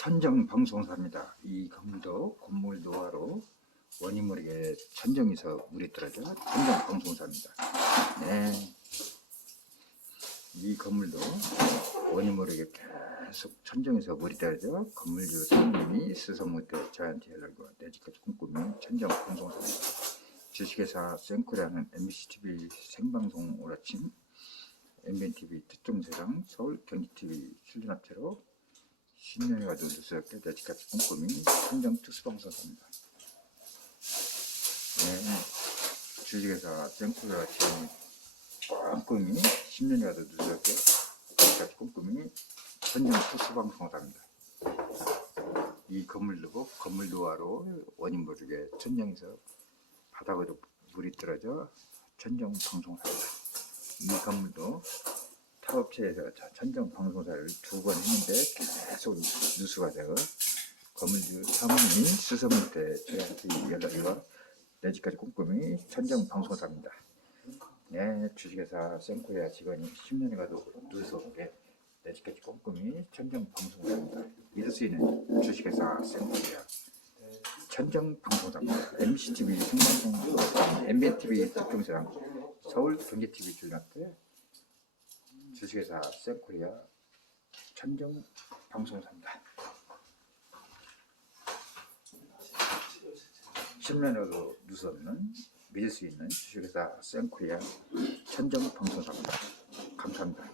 천정 방송사입니다. 이 건물도 건물 노화로 원인 모르게 천정에서 물이 떨어져 천정 방송사입니다. 네. 이 건물도 원인 모르게 계속 천정에서 물이 떨어져 건물주 사장님이 스스로 못해 저한테 연락이 와 내집까지 꿈꾸미 천정 방송사입니다. 주식회사 생코리아는 MBCTV 생방송 올 아침 MBNTV 특종세상 서울 경기TV 출연합체로 신년에 가도 뉴스였게 내집까지 꿈꾸미 천정 특수방송사입니다. 네, 주식회사 생코리아 지금 10년이 가도 늦었게 내집까지 꿈꾸미 천정 특수방송사입니다. 이 건물도 건물 노화로 원인 모르게 천정에서 바닥으로 물이 떨어져 천정 방송사입니다. 이 건물도 타업체에서 자- 천정 방송사를 두 번 했는데 계속 누수가 되고 건물주 사모님이 못해 저희한테 연락이 와 내 집까지 꼼꼼히 천정 방송사입니다. 네, 주식회사 생코리아 직원이 10년이 가도 누수 없게 내 집까지 꼼꼼히 천정 방송사입니다. 믿을 수 있는 주식회사 생코리아 천정 방송사입니다. MCTV 생방송, MBTV 특종사랑 서울 경제TV 출연때 주식회사 셀코리아 천정 방송사입니다. 10년으로 누수 없는 믿을 수 있는 주식회사 셀코리아 천정 방송사입니다. 감사합니다.